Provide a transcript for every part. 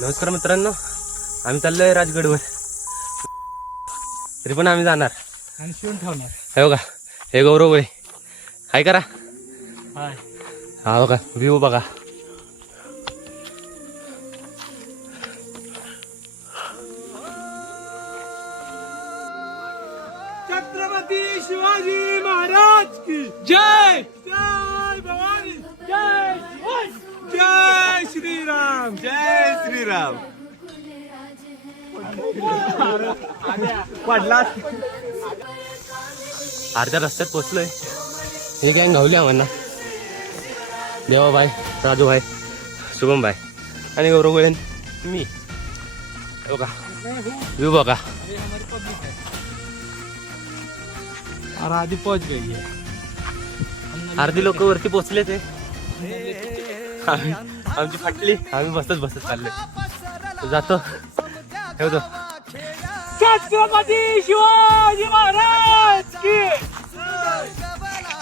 नमस्कार मित्रांनो, आम्ही चाललोय राजगडवर. तरी पण आम्ही जाणार आणि शिवून ठेवणार. हे बघा, हे गौरव आहे. हाय करा. हाय. हा बघा, व्ह्यू बघा. छत्रपती शिवाजी महाराज की जय. जय भवानी. जय शिवाजी. जय श्रीराम. जय श्रीराम. पडला. अर्ध्या रस्त्यात पोचलोय. हे गँग घावली आम्हाला. देवाभाई, राजूभाई, शुभमभाई आणि गौरव गोळेन मी. हे बघा, व्ह्यू बघा. और आधी पहुंच गई है. अर्धी लोक वरती पोचले ते. आमची फाटली. आम्ही बसत चाललोय. जातो, ठेवतो. छत्रपती शिवाजी महाराज की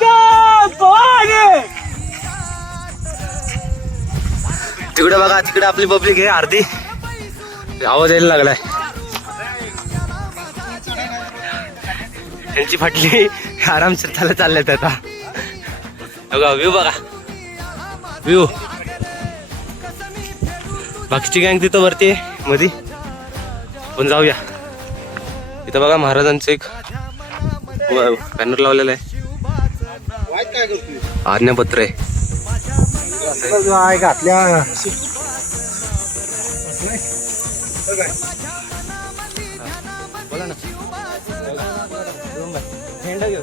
जय भवानी. तिकडे बघा, तिकडे आपली पब्लिक आहे अर्धी. आवाज यायला लागलाय. त्यांची फाटली आरामशीर चालल्यात आता. बघा व्ह्यू, बघा व्ह्यू. बाकीची गँग तिथं वरती आहे मधी. पण जाऊया. इथं बघा महाराजांचं एक बॅनर लावलेलं आहे. आज्ञापत्र आहे. घातल्या बोला ना. झेंडा घेऊन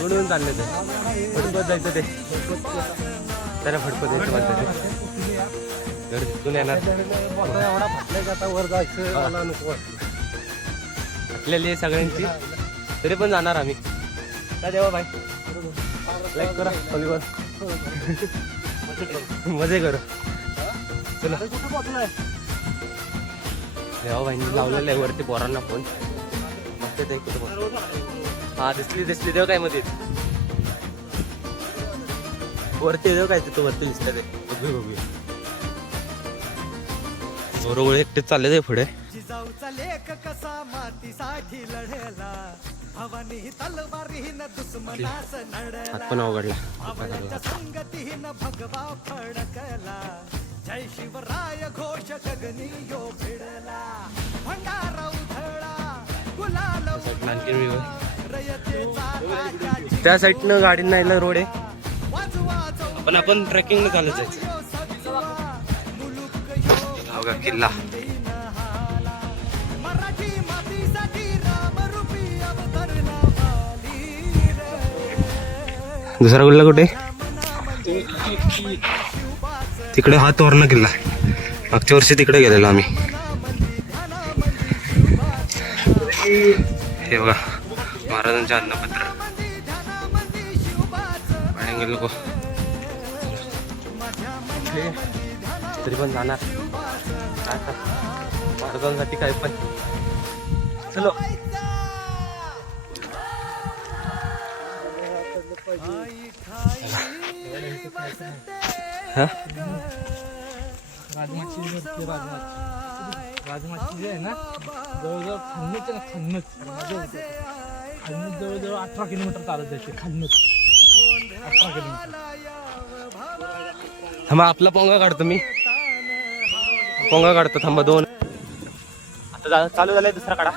जोडून चालले ते. फडकत जायचं ते. त्याला फडकत द्यायचं म्हणतात. घर तिथून येणार. एवढा फाटलाय का आता वर जायचं मला नको वाटलं. फाटलेली आहे सगळ्यांची. तरी पण जाणार आम्ही. काय देवा भाई, लाईक करा फॉलोवर. मजे करू. चला. देवा भाईंनी लावलेलं आहे वरती पोरांना फोन. मस्त ते कुठं. हा दिसली देव काय मध्ये वरती देव काय तिथं वरती दिसतं ते. बघूया. बरोबर एकटे चालले ते पुढे. हात पण अवघडला. जय शिवराय घोष गगनीयो भिडला. भंडारा उधळला गुलाल त्या साईडनं गाडीनं यायला रोड आहे. पण आपण ट्रेकिंग न चालत जायचं. बघा किल्ला. मराठी मातीसाठी रामरूपी अवतरला. दुसरा किल्ला कुठे? तिकडे हा तोरणा किल्ला. मागच्या वर्षी तिकडे गेलेलो आम्ही. हे बघा महाराजांचे अन्नपत्र. लोक तरी पण जाणार. काय महाराजांसाठी काय पण. चलो. राजमाची जे आहे ना, जवळजवळ खान्नच जवळजवळ 18 किलोमीटर चालत जायचे. खान्नच 18 किलोमीटर. थांबा, आपला पोंगा काढतो मी. पोंगा काढतो थांबा. 2 आता चालू झालाय. दुसरा काढा.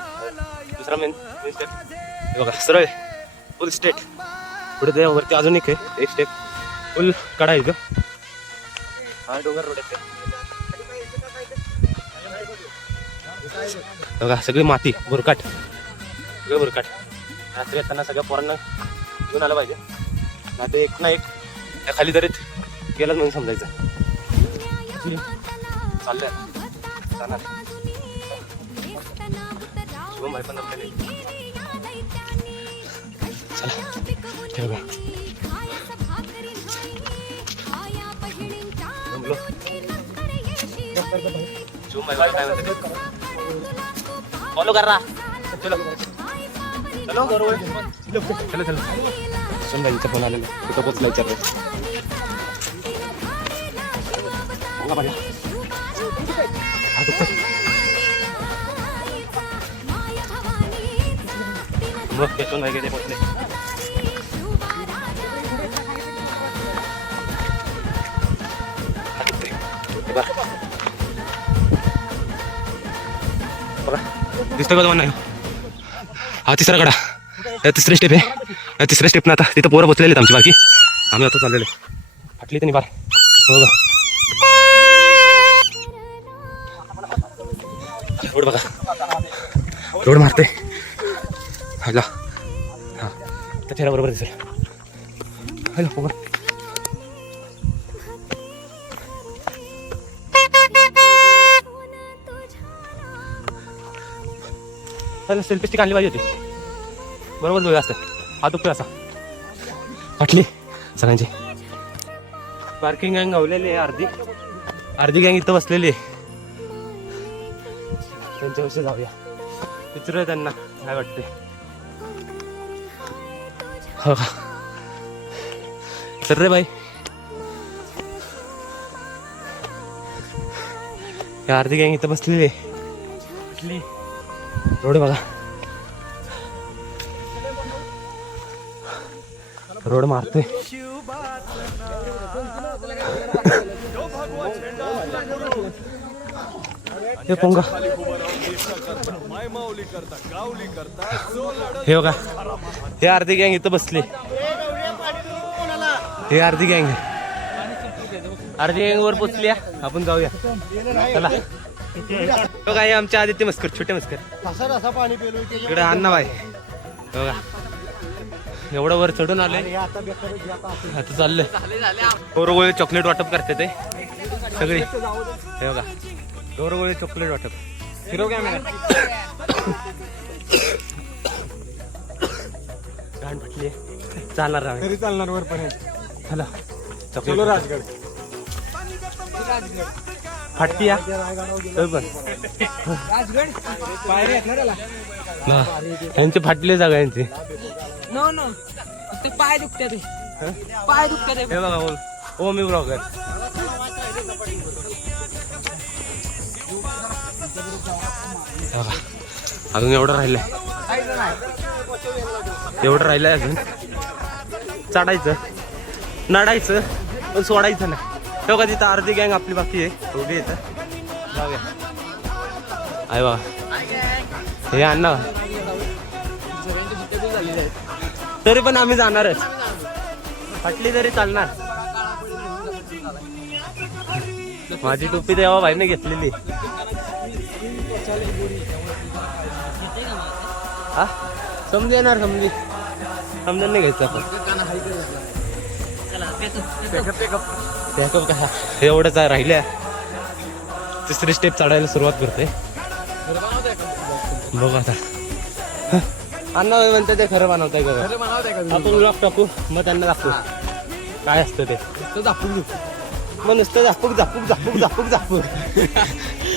दुसरा मेन स्टेप. बघा सरळ फुल स्टेट. पुढे ते वरती अजून एक आहे. एक स्टेप फुल काढायचं. हा डोंगर रोड आहे. बघा सगळी माती, भुरकाट, सगळं भुरकाट. रात्री येताना सगळ्या पोरांना घेऊन आलं पाहिजे. ना ते एक ना एक त्या खाली दरीत गेलं म्हणून समजायचं. चाललंय जाणार. शुभम भाई पण आपल्याला. चला ठेव. शुभम भाई काय म्हणते फॉलो कर रहा. चलो चलो बरोबर. चलो चलो. सुन भाईचा फोन आलेला. कुठं पोचला विचारलं. मग पेटून वगैरे पोचले. दिसतो का तुम्हाला? नाही हा तिसरा कडा, तिसरी स्टेप आहे. या तिसऱ्या स्टेपनं आता तिथं पोरं बसलेले आहेत आमची बाकी. आम्ही आता चाललेलो फाटली तर नाही बार. हो का रोड बघा, रोड मारते हॅलो. हां तर फेरा बरोबर दिसेल. हॅलो पोर त्याला सेल्फी स्टिक आणली पाहिजे होती. बरोबर डोळे असतात. हा दुखतोय असा. फाटली सगळ्यांची. पार्किंग गँग गावलेली आहे. अर्धी गँग इथं बसलेली आहे. त्यांच्याविषयी जाऊया, विचारूया त्यांना काय वाटते. हो का तर रे बाई, या अर्धी गँग इथं बसलेली आहे. कुठली रोड बघा, रोड मारतोय. हे पोंगा हे बघा, हे अर्धी गँग इथं बसली. हे अर्धी गँग अर्धी गँग वर पोचली. आपण जाऊया चला. बघा हे आमच्या आदित्य मस्कर, छोटे मस्कर. इकडे अण्णा बाई बघा, एवढं वर चढून आलोय. आता चाललंय गोरगोळे चॉकलेट वाटप करते ते सगळी. हे बघा गोरगोळे चॉकलेट वाटप. फिरव कॅमेरा. घाण फाटली चालणार तरी चालणार वरपर्यंत. चला चॉकलेट राजगड फाटती या यांचे फाटले जागा यांचे. नो नो ते पाय दुखते, ते पाय दुखते. हे बघा हो मी ब्लॉगर. अजून एवढं राहिलंय, एवढं राहिलंय अजून. चढायचं नडायचं पण सोडायचं नाही. तेव्हा तिथं अर्धी गँग आपली बाकी आहे उभी येतं. जाऊया आहे बघा. हे अण्णा तरी पण आम्ही जाणारच. फाटली तरी चालणार. माझी टोपी तेव्हा भाईने घेतलेली. हा समजू येणार, समजून नाही घ्यायचं आपण. कसा हे एवढंच राहिल्या. तिसरी स्टेप चढायला सुरुवात करते. बघू आता अण्णा म्हणते ते खरं बनवताय का. आपण ब्लॉग टाकू मग त्यांना दाखवू काय असतं ते. मग नुसतं झापूक झापूक झापूक झापूक झापूक.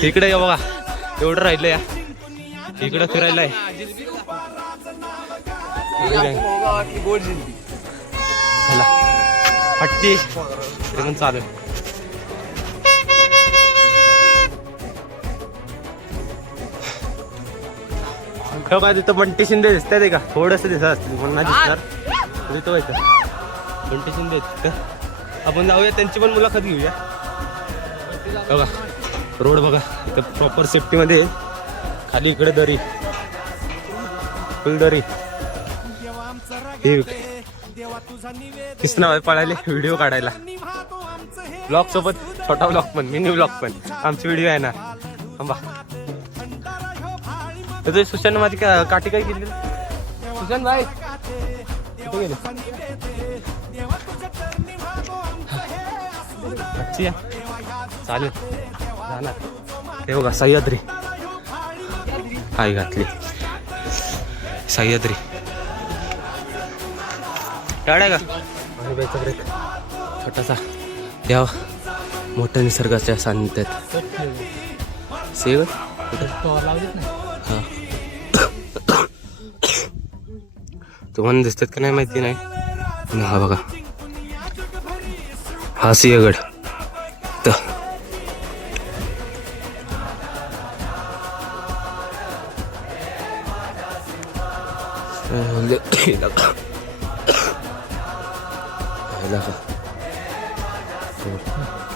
इकडे बघा एवढं राहिलं या. इकडं फिरायला आहे. हट्टी तरी पण चालेल. काय तिथं बंटी शिंदे दिसतात का. थोडस दिसत असतील म्हणून दिसणार. तिथं व्हायचं बंटी शिंदे आहेत का. आपण जाऊया त्यांची पण मुलाखत घेऊया. बघा रोड बघा इथं प्रॉपर सेफ्टीमध्ये. खाली इकडे दरी, फुल दरी. किस नाव आहे पळायला व्हिडिओ काढायला. ब्लॉग सोबत छोटा ब्लॉग पण, मिनी ब्लॉग पण आमची व्हिडिओ आहे ना. थांबा तर सुशांत माझी काठी काय केली. सुशांत भाई कुठे गेले. चालेल जाणार. हे बघा सह्याद्री आई घातली. सह्याद्री टाळ्या का ब्रेक छोटासा. या मोठ्या निसर्गाच्या सान्निध्यात सेव हा. तुम्हाला दिसतात का नाही माहिती नाही. हा बघा हा सिंहगड.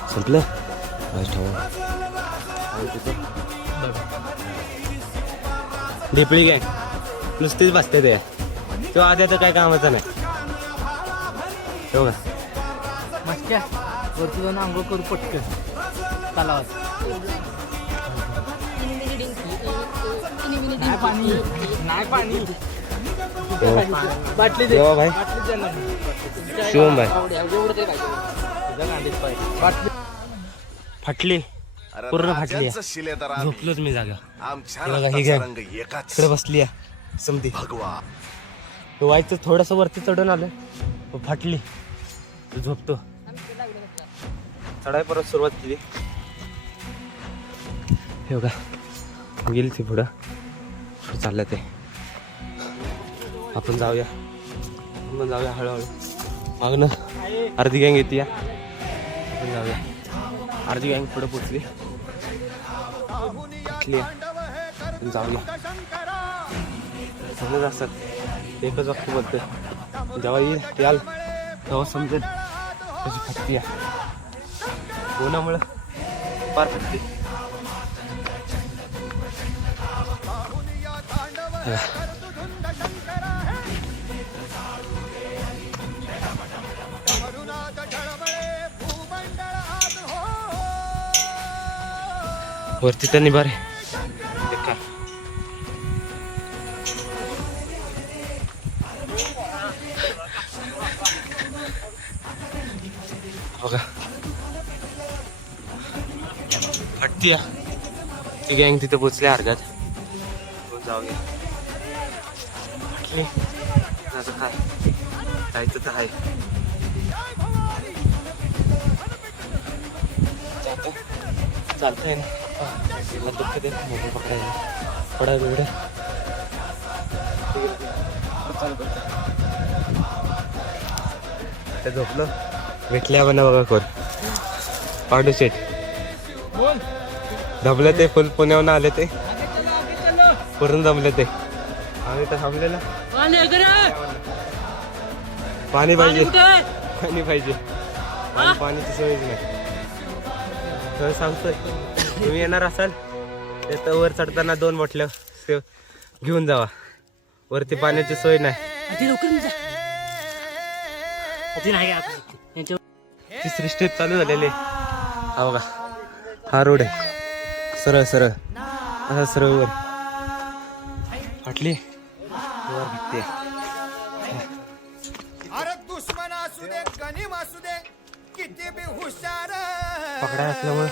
संपलं ढेपळी काय नुसतीच बसते ते तो आधी तर काय कामाचं नाही हो का मस्त्या वरती जाऊन आंघोळ करू पटकन तलावात नाही पाणी नाही पाणी बाटली दे हो भाई बाटली दे ना. शिवम भाई एवढं तरी पाहिजे तुझ्या गांडीत पाहिजे बाटली फाटली पूर्ण फाटली आहे. झोपलोच मी जागा हे बघा ही गॅंग इकडे बसली आहे समधी व्हायचं थोडंसं वरती चढून आलं फाटली झोपतो चढाई परत सुरुवात केली हे बघा गेली ती पुढं चाललं ते आपण जाऊया हळूहळू मागणं अर्धी गँग येते या आपण जाऊया अर्धी गँग पुढे पोचली आपण जाऊया समजत असतात एकच वाक्य बोलतोय जेव्हा याल तेव्हा समजेल कशी फटती आहे उन्हामुळं फार फटते वरती तर निभार काय बघा फटती ती गँग तिथे पोचली अर्ध्यात जाऊया फटली आता काय जायचं तर आहे चालतंय ना दुःख दे मोबाईल पकडायला पडा वेळ ते झोपलं भेटल्या म्हणा बघा कोण पांडू शेठ दमलं ते फुल पुण्याहून आले ते पूर्ण दमले ते आम्ही तर थांबलेलं पाणी पाहिजे पाण्याची सोयच नाही तर सांगतोय तुम्ही येणार असाल तर वर चढताना 2 बॉटल्या घेऊन जावा वरती पाण्याची सोय नाही तिसरी स्टेप चालू झालेली हा बघा हा रोड आहे सरळ असा सरळ वर फाटली वर भेटते अरे दुश्मन असू दे गनिम असू दे किती बी हुशार पकडाय असल्यामुळे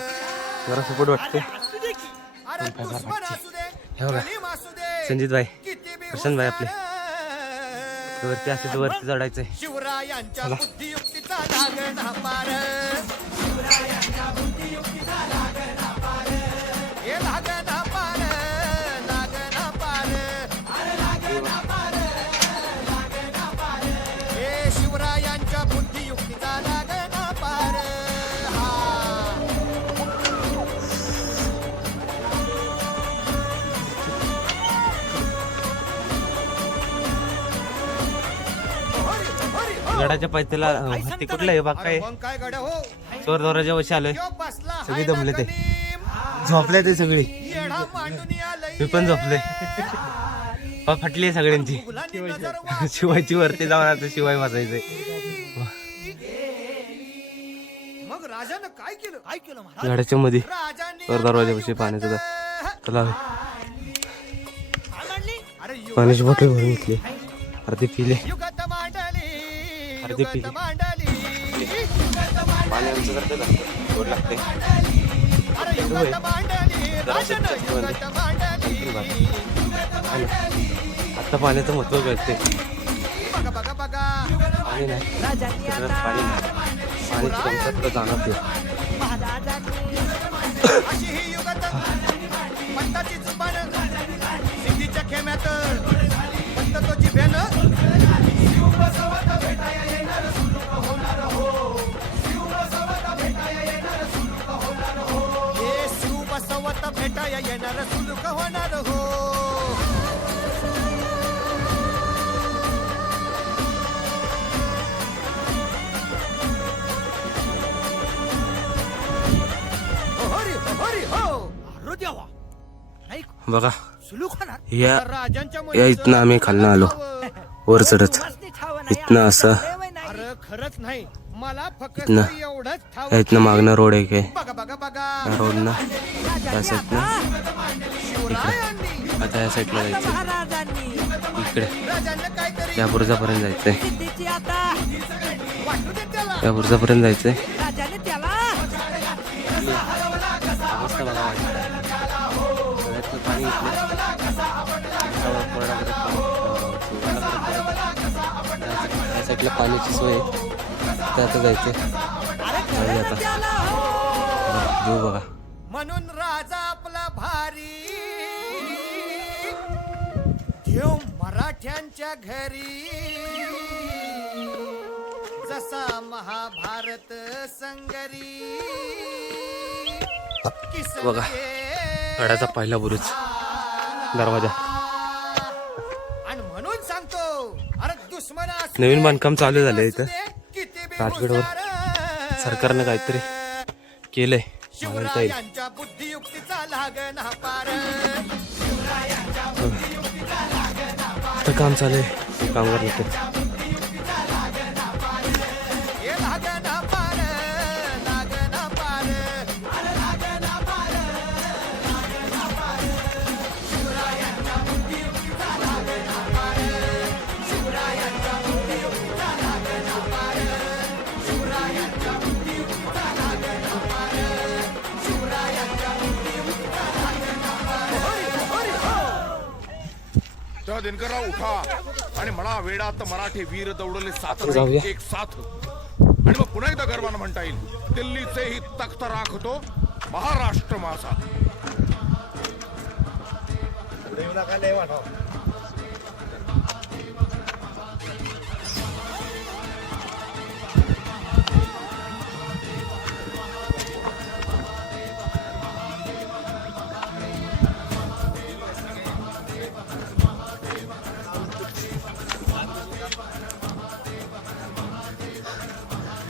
जरा सपोर्ट वाटते अरे दुश्मन असू दे हे बघा गनिम असू दे संजित भाई किती बी प्रशांत भाई आपले वरती असते तर वरती चढायचंय शिवरायांच्या बुद्धियुक्तीचा लागणा पार शिवरायांच्या बुद्धियुक्तीचा लागणा पार हे लागणा पार अरे लागणा पार हे शिवरायांच्या बुद्धियुक्तीचा लागणा पार गडाच्या पायथ्याला ते कुठलं आहे बाग काय मग काय गड्या हो चोर दौराच्या वशी आलोय यो बसला सगळी दमले ते झोपले ते सगळी येडा मांडून आलंय मी पण झोपले फाटली आहे सगळ्यांची मुलांनी नजर वा शिवायची वरती जाऊन आता शिवाय वाचायचंय मग राजानं काय केलं महाराज गडाच्या मध्ये राजाने चोर दरवाजापाशी पाण्याचं तलाव आहे. अरे पाण्याची बॉटल भरून घेतली अर्धी पिले युगत मांडली अर्धी पिली युगत मांडली पाणी आमचं करते गोड लागते अरे युगत मांडली राजानं युगत मांडली आता पाण्याचं महत्व कळते बघा बघा बघा पाणी नाही पाणी नाही पाण्याची कमतरता जाणवते अशी ही युगत पंताची जुबान सिद्धीच्या खेम्यात पंत तो जिभेनं हे शिव बसवत भेटाया येणार सुलूक होणार हो अरे देवा नाही बघा सुलूक होणार या राजांच्या या इथनं आम्ही खालनं आलो वर चढत इथनं असं अरे खरंच नाही मला फक्त इथनं एवढंच ठाव या इथनं मागणं रोड आहे काय बघा बघा बघा या रोडनं त्या साईडनं शिवरायांनी आता या साईडला जायचं महाराजांनी इकडे राजांना काहीतरी या बुरुजापर्यंत जायचंय सिद्धीची आता वाटू दे त्याला या बुरुजापर्यंत जायचंय राजाने त्याला अवस्था बघा वाटतं पाणी इथलं या साईडला पाण्याची सोय आहे त्या आता जायचंय जाऊया आता जीव बघा म्हणून राजा आपला भारी देव मराठ्यांच्या घरी जसा महाभारत संगरी बघा गडाचा पहिला बुरुज दरवाजा आणि म्हणून सांगतो अरे दुश्मन नवीन बांधकाम चालू झालंय इथं किती बी राजगडवर हुशार. सरकारनं काहीतरी केलंय म्हणता येईल शिवरायांच्या बुद्धियुक्तीचा लागना पार इथं काम चालू आहे कामगार लोक हे लागना पार लागना पार तर दिनकरराव उठा आणि म्हणा वेडात मराठी वीर दौडले साथ जाऊया. एक साथ आणि मग पुन्हा एकदा गर्वानं म्हणता येईल दिल्लीचे ही तख्त राखतो महाराष्ट्र माझा.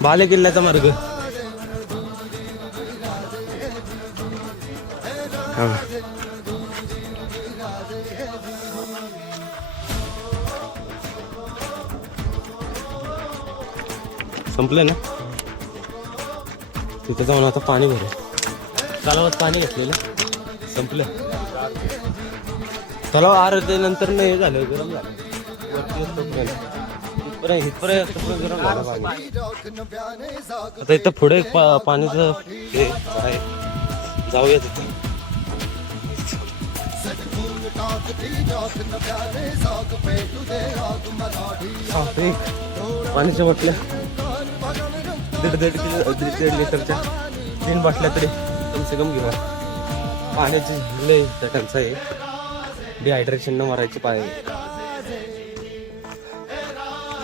बाले किल्ल्याचा मार्ग हा. संपलं ना तिथं जाऊन आता पाणी भरू तलावात पाणी घेतलेलं संपलं तलाव आरते नंतर नाही झालं गरम झालं वरती इथपर्यंत गरम झालं पाणी आता इथं पुढे एक पाण्याचं हे आहे जाऊया तिथं पाण्याच्या बाटल्या दीड लिटरच्या 3 बाटल्या तरी कम से कम घेऊया पाण्याची लय टंचाई आहे डिहायड्रेशन न मरायची पाहिजे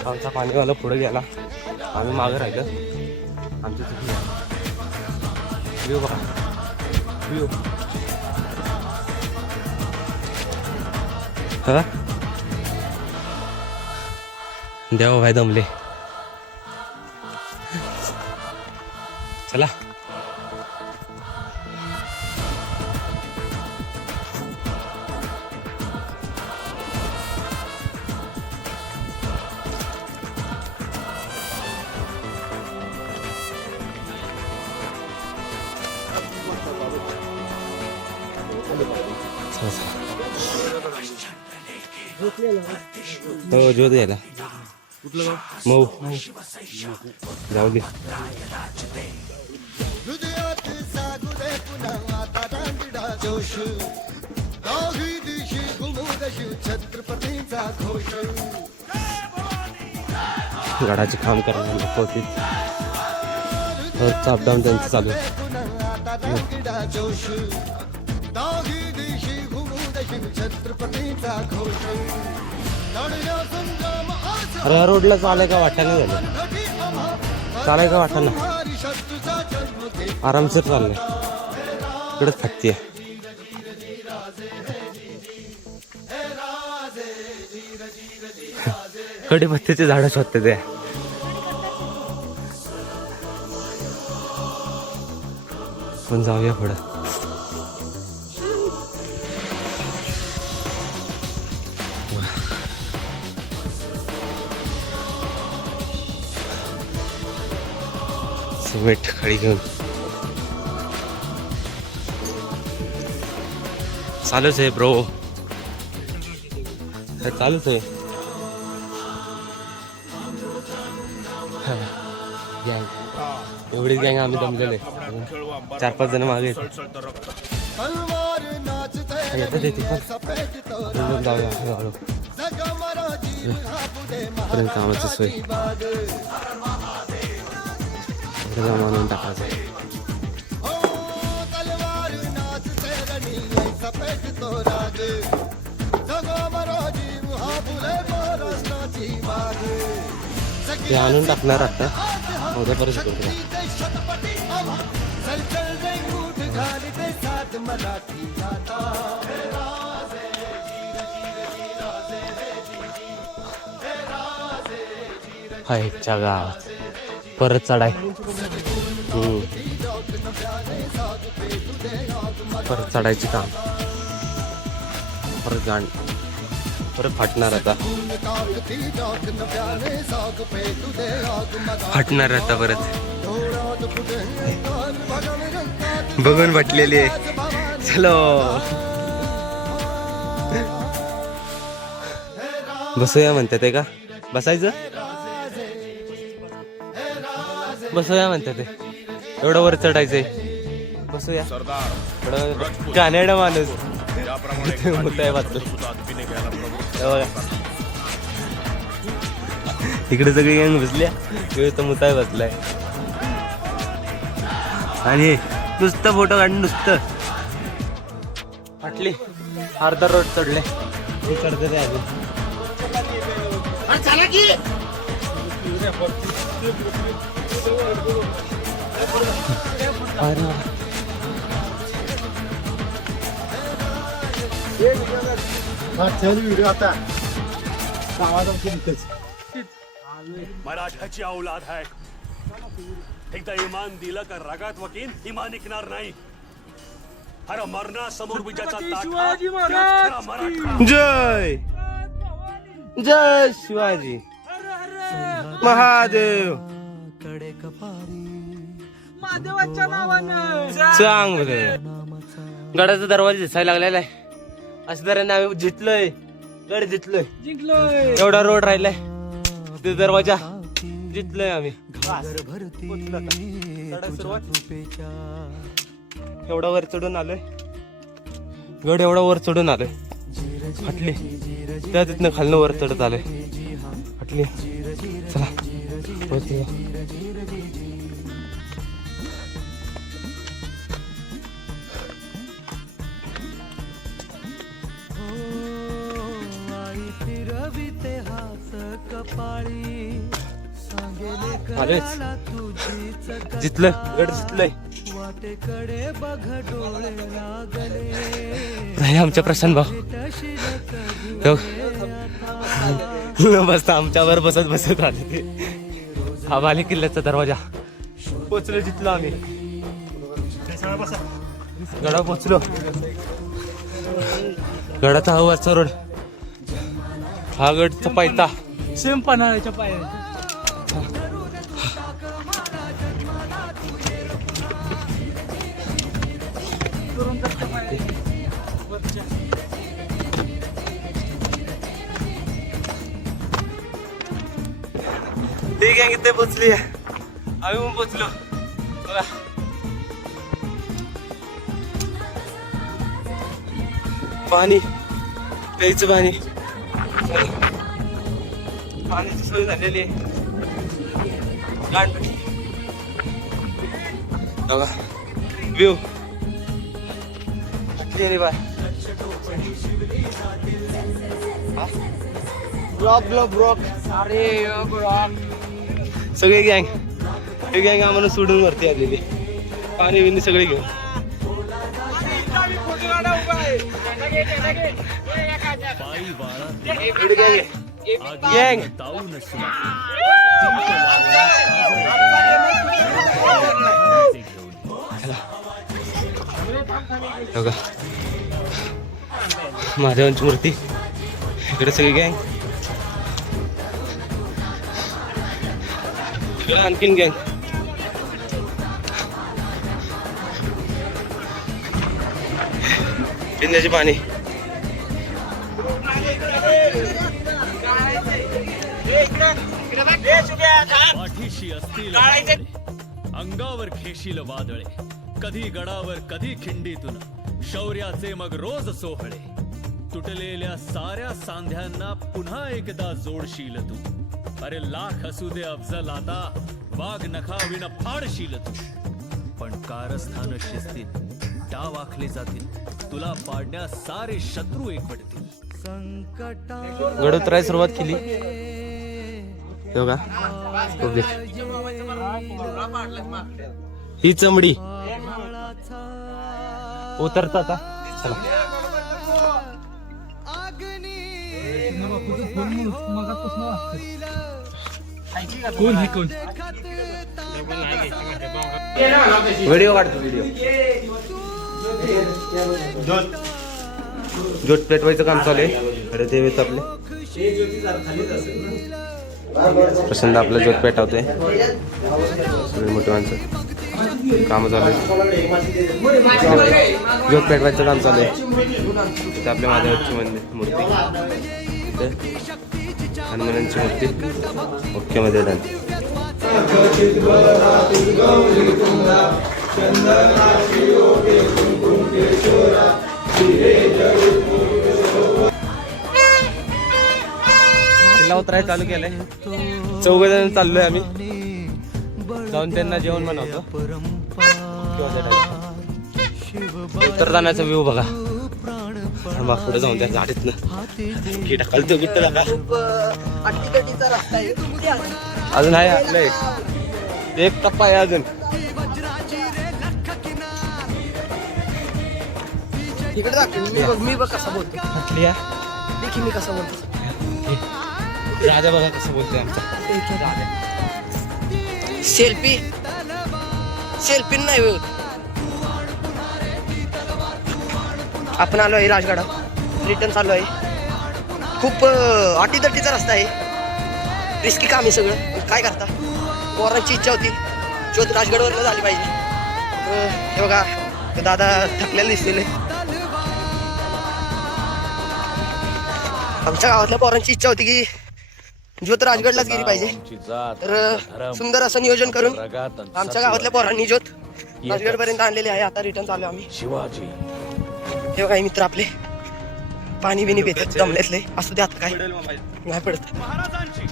आमचा पाणीवाला पुढे गेला आम्ही मागं राहिलं आमच्या चुकी व्ह्यू बघा व्ह्यू हा देवा भाई दमले चला हो ज्योत यायला मऊ जाऊ दे गडाचे काम करायला होती रोजचं अपडाऊन त्यांचं चालू आहे अरे या रोडला चालाय का वाटा नाही झालं चालाय का वाटा ना आरामशीर चाललंय इकडेच फाटतीये कडीपत्त्याचे झाडं शोधते ते पण जाऊया पुढं सिमेंट खडी घेऊन चालूच आहे ब्रो, चालूच आहे. गँग एवढीच गँग आम्ही जमलेले 4-5 जण मागे येतात जाऊया हळूहळू पर्यंत कामाची सोय म्हणून टाकायचं. ते आणून टाकणार आता उद्या परत शिकवतो. हायच्या गावात परत चढाय, परत चढायची काम, परत गाण परत फाटणार आता, फाटणार आता परत. बघून वाटलेली आहे. चलो बसूया म्हणतात ते का, बसायचं बसूया म्हणतात ते, एवढं वर चढायचंय, बसूया. कानेडा माणूस मुताय वाचतो इकडे सगळी गँग बसल्या, तर मुताय बसलाय आणि नुसतं फोटो काढून नुसतं फाटली. अर्धा रोड चढले, चढते ते अजून. व्हिडिओ आता मराठाची औलाद आहे. एकदा इमान दिलं का रगात वकील इमान निघणार नाही. अरे मरणासमोर विजयाचा जय जय शिवाजी महादेव. महादेवाच्या नावानं चांग गडाचा दरवाजा दिसायला लागलेला आहे. अशा तऱ्हेने आम्ही जिंकलोय, गड जिंकलोय, जिंकलोय. एवढा रोड राहिलाय, ते दरवाजा जिंकलोय आम्ही. एवढा वर चढून आलोय, गड एवढा वर चढून आलोय, फाटली त्या तिथनं खालनं वर चढत आलोय, फाटली. चला पोहोचूया. जितलंय गड जितलंय. आमच्या प्रशांत भाऊ बसता आमच्यावर बसत बसत आले ते. हा बाले किल्ल्याचा दरवाजा पोचलो, जितलो आम्ही, गडा पोचलो. गडाचा हा वरचा रोड, हा गडचा पायथा सेम पन्हाळ्याच्या पायऱ्या. ठीक आहे, इथे पोचली, आम्ही पण पोचलो. बघा पाणी प्यायचं पाणी, पाण्याची सोय झालेली आहे. बघा व्ह्यू रे बाय. ब्लॉक अरे सगळे गँग, हे गँग आम्हाला सोडून वरती आलेली, पाणी बिणी सगळे घेऊन. गँग बघा महादेवांची मूर्ती, इकडे सगळी गँग, इकडे आणखीन गँग. पिण्याचे पाणी. पाठीशी असतील वादळे, अंगावर घेशील वादळे, कधी गडावर कधी खिंडीतून शौर्याचे मग रोज सोहळे. तुटलेल्या साऱ्या सांध्यांना पुन्हा एकदा जोडशील तू. अरे लाख असू दे अफजल आता, वाघ नखाविन फाडशील तू. पण कारस्थान शिस्तीत डाव आखले जातील, तुला पाडण्यास सारे शत्रू एकवटतील. गड उतरायला सुरुवात केली. हे बघा ओके. ही चमडी उतरता आता. चला व्हिडिओ काढतो. व्हिडिओ ज्योत पेटवायचं काम चालू आहे. अरे ते येत आपले प्रसन्न आपलं ज्योत पेटवतोय. सगळे मोठे माणसं काम चालू आहे. ज्योत पेटवायचं काम चालू आहे. ते आपल्या महादेवाची मूर्ती, हनुमानांची मूर्ती ओके मध्ये डन. उतरायला चालू केलंय. 4 जण चाललोय आम्ही. जाऊन त्यांना जेवण बनवतो. उतरतानाचा व्ह्यू बघा. पुढे जाऊन त्या झाडीतनं की ढकलतो की त्याला का अजून आहे आपलं एक टप्पा आहे अजून. मी बघ कसा बोलतो. देखील मी कसा बोलतो. राजा बघा कसं बोलतोय आमचा. सेल्फी नाही होत. आपण आलो आहे राजगडा. रिटर्न चालू आहे. खूप अटीतटीचा रस्ता आहे. रिस्की काम आहे सगळं. काय करता, पोरांची इच्छा होती ज्योत राजगडवरनं झाली पाहिजे. हे बघा दादा थकलेला दिसलेले. आमच्या गावातल्या पोरांची इच्छा होती की ज्योत राजगडलाच गेली पाहिजे. तर सुंदर असं नियोजन करून आमच्या गावातल्या पोरांनी ज्योत राजगड पर्यंत आणलेली आहे. आता रिटर्न चालू आम्ही. शिवाजी हे काही मित्र आपले पाणी बिनी पितात जमल्यातले. असू दे आता काय नाही पडत. महाराजांची,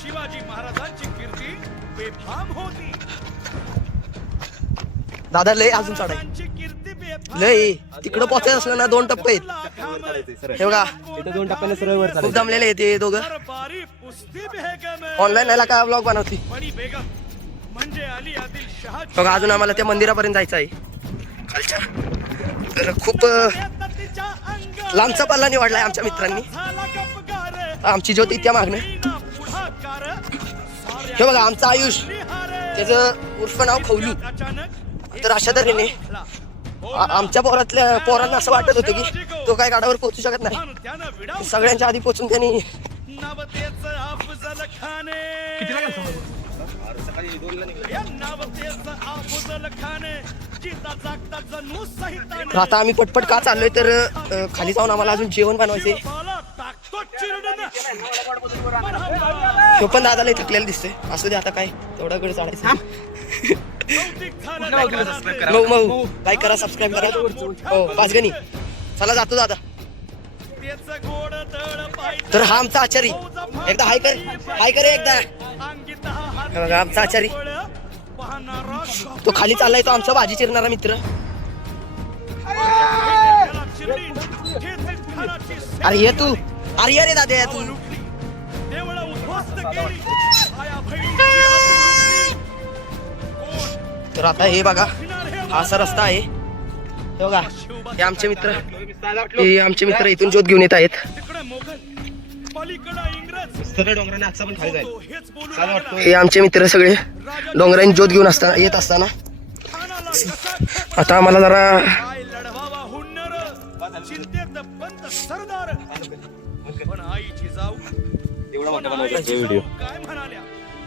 शिवाजी महाराजांची कीर्ती बेफाम होती. दादा लय अजून चढाय लय. तिकडं पोचायचं असलं ना 2 टप्पे आहेत. हे बघा इथं 2 टप्प्याने सरळ वर खूप दमलेले आहेत ते दोघं. ऑनलाईन यायला काय ब्लॉग बनवती बघा. अजून आम्हाला त्या मंदिरापर्यंत जायचं आहे खालच्या. तर खूप लांबचा पल्ला निवडलाय आमच्या मित्रांनी. आमची ज्योती त्या मागणं. हे बघा आमचं आयुष, त्याचं उर्फ नाव खवलू. तर अशा तऱ्हेने आमच्या पोरांना असं वाटत होतं की तो काय गाडावर पोहोचू शकत नाही. सगळ्यांच्या आधी पोहोचून त्यांनी आता आम्ही पटपट का चाललोय तर खाली जाऊन आम्हाला अजून जेवण बनवायचंय. तो पण दादाला थकलेला दिसतोय. असू दे आता काय तेवढा कडे चालायचं. मऊ लाईक करा, सबस्क्राईब करा. हो पाचगणी. चला जातो दादा. तर हा आमचा आचारी. एकदा हाय कर एकदा. बघा आमचा आचारी तो खाली चाललाय. तो आमचा भाजी चिरणारा मित्र. अरे ये तू. अरे रे दादा तू. तर आता हे बघा हा असा रस्ता आहे. हे बघा हे आमचे मित्र इथून ज्योत घेऊन येत आहेत. हे आमचे मित्र सगळे डोंगरांनी ज्योत घेऊन येत असताना आता आम्हाला जरा व्हिडिओ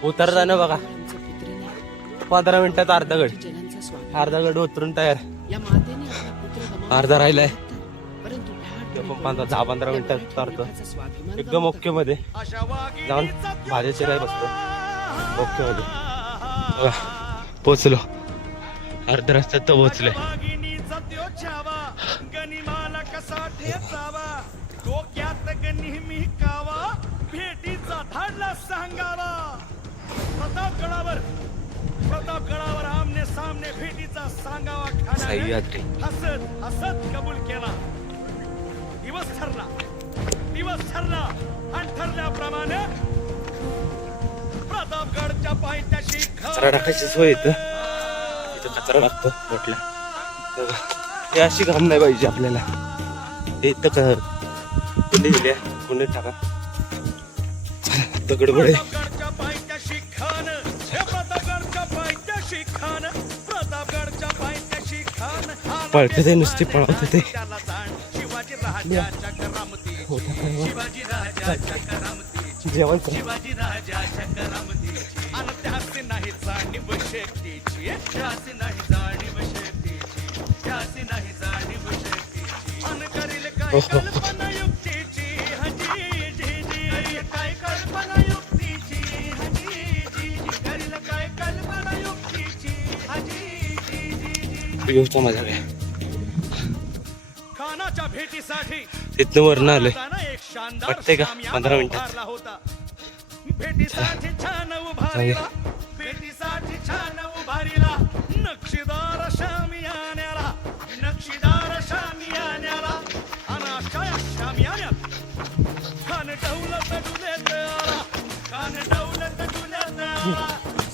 उतरताना बघा 15 मिनिटात अर्धा गड उतरून तयार. अर्धा राहिलाय. पण 10-15 मिनिटात उतारतो एकदम ओके मध्ये जाऊन भाज्याचे राही बसतो ओके मध्ये बघा, पोचलो अर्ध्या रस्त्यात तर पोचलोय. वाघिणीचा त्यो छावा गनिमाला कसा ठेचावा डोक्यात नेहमी कावा भेटीचा धाडला सांगावा. प्रतापगडावर आमने सामने भेटीचा सांगावा खाण्याने सह्याद्री हसत हसत कबूल केला. दिवस ठरला आणि ठरल्याप्रमाणे प्रतापगडच्या पायथ्याशी कचरा टाकायची सोय इथं कचरा टाकतो मोठल्या. हे अशी घाण नाही पाहिजे आपल्याला. हे इथं कुंडी दिली आहे, कुंडीत टाका. दगडबड आहे. प्रतापगडच्या पायथ्याशी खान हे प्रतापगडच्या पायथ्याशी खान प्रतापगडच्या पायथ्याशी खान पळते ते नुसती पळवते ते. त्याला जाण शिवाजी राजाच्या करामती शिवाजी राजाच्या करामती जेवण शिवाजी राजाच्या करामती आणि त्याचे नाही जाणीव शक्तीची त्याचे नाही जाणीव शक्तीची त्याचे नाही जाणीव शक्तीची अन करील काय कल्पना युक्तीची हजी जी जी काय कल्पना युक्तीची हजी जी जी करील काय कल्पना युक्तीची हजी जी जी जी येऊचा मजा आहे. खानाच्या भेटीसाठी तिथनं वरनं आलोय. एक शानदार वाटतंय का? शामियाना 15 मिनिटात. उभारला होता. भेटीसाठी छान उभारीला भेटीसाठी छान उभारीला नक्षीदार शामियान्याला आणि अशा या शामियान्यात खान डौलत डुलेत आला खान डौलत डुलेत आला.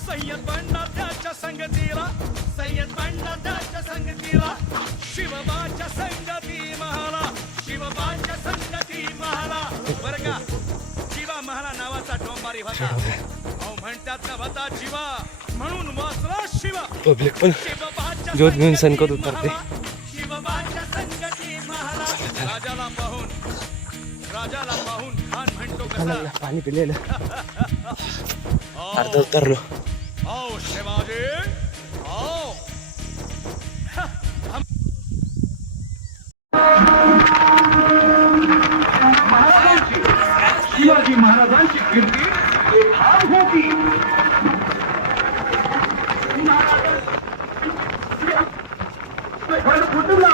सय्यद बंडा त्याच्या संगतीला शिवबाच्या संगती महाला बरं का. जीवा महाला नावाचा डोंबारी होता अहो म्हणतात ना होता जीवा म्हणून वाचला शिवा. पब्लिक पण शिवबाच्या ज्योत घेऊन संगती सनकत उतरते. महाला, शिवबाच्या संगती महाला. राजाला पाहून खान म्हणतो कसा पाणी पिलेलं अर्धा उतरलो. आओ शिवाजी आओ. शिवाजी महाराजांची कीर्ती बेफाम होती. कुटुंबा